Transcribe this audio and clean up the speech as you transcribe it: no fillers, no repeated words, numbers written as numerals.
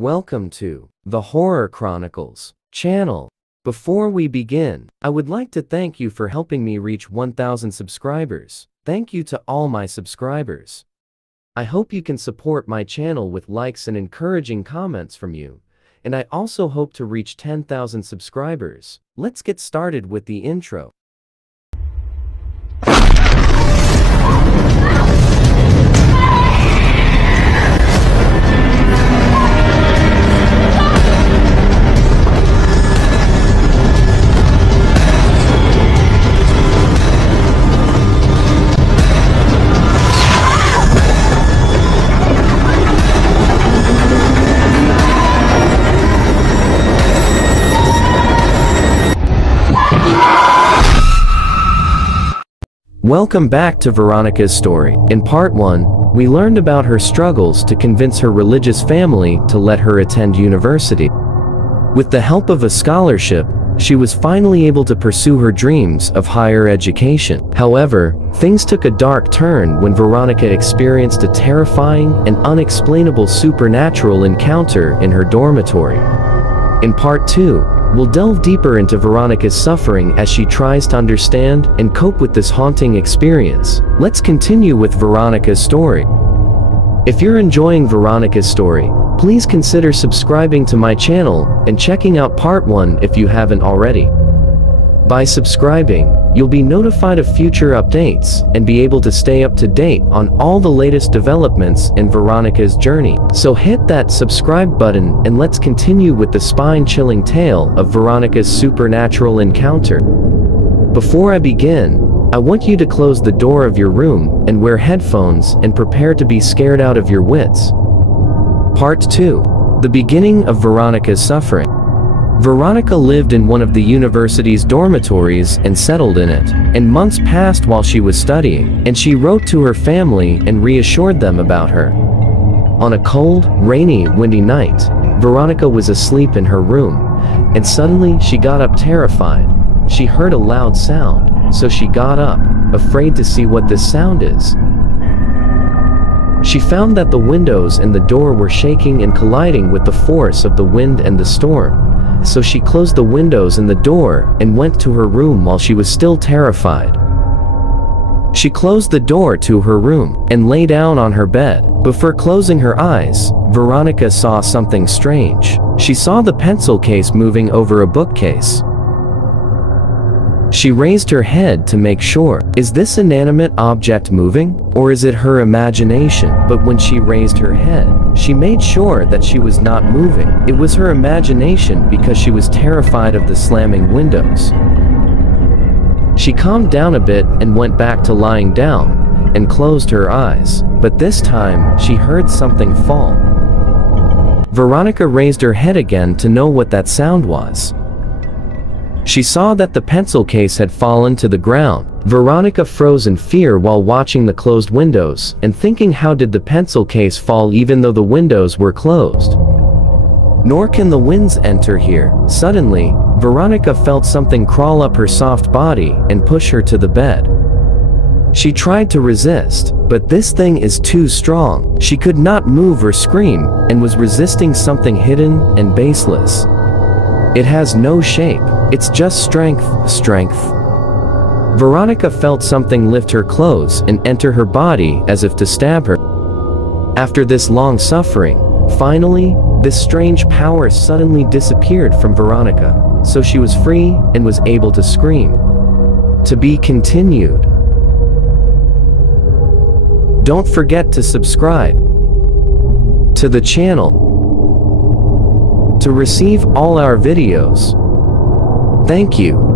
Welcome to the Horror Chronicles channel. Before we begin, I would like to thank you for helping me reach 1,000 subscribers. Thank you to all my subscribers. I hope you can support my channel with likes and encouraging comments from you. And I also hope to reach 10,000 subscribers. Let's get started with the intro. Welcome back to Veronica's story. In part 1, we learned about her struggles to convince her religious family to let her attend university. With the help of a scholarship, she was finally able to pursue her dreams of higher education. However, things took a dark turn when Veronica experienced a terrifying and unexplainable supernatural encounter in her dormitory. In part 2, we'll delve deeper into Veronica's suffering as she tries to understand and cope with this haunting experience. Let's continue with Veronica's story. If you're enjoying Veronica's story, please consider subscribing to my channel and checking out part 1 if you haven't already. By subscribing, you'll be notified of future updates and be able to stay up to date on all the latest developments in Veronica's journey. So hit that subscribe button and let's continue with the spine-chilling tale of Veronica's supernatural encounter. Before I begin, I want you to close the door of your room and wear headphones and prepare to be scared out of your wits. Part 2. The beginning of Veronica's suffering. Veronica lived in one of the university's dormitories and settled in it, and months passed while she was studying, and she wrote to her family and reassured them about her. On a cold, rainy, windy night, Veronica was asleep in her room, and suddenly she got up terrified. She heard a loud sound, so she got up, afraid to see what this sound is. She found that the windows and the door were shaking and colliding with the force of the wind and the storm. So she closed the windows and the door and went to her room while she was still terrified. She closed the door to her room and lay down on her bed. Before closing her eyes, Veronica saw something strange. She saw the pencil case moving over a bookcase. She raised her head to make sure. Is this inanimate object moving, or is it her imagination? But when she raised her head, she made sure that she was not moving. It was her imagination because she was terrified of the slamming windows. She calmed down a bit and went back to lying down and closed her eyes. But this time, she heard something fall. Veronica raised her head again to know what that sound was. She saw that the pencil case had fallen to the ground. Veronica froze in fear while watching the closed windows and thinking, how did the pencil case fall even though the windows were closed? Nor can the winds enter here. Suddenly, Veronica felt something crawl up her soft body and push her to the bed. She tried to resist, but this thing is too strong. She could not move or scream and was resisting something hidden and baseless. It has no shape. It's just strength. Veronica felt something lift her clothes and enter her body as if to stab her. After this long suffering, finally, this strange power suddenly disappeared from Veronica, so she was free and was able to scream. To be continued. Don't forget to subscribe to the channel to receive all our videos. Thank you.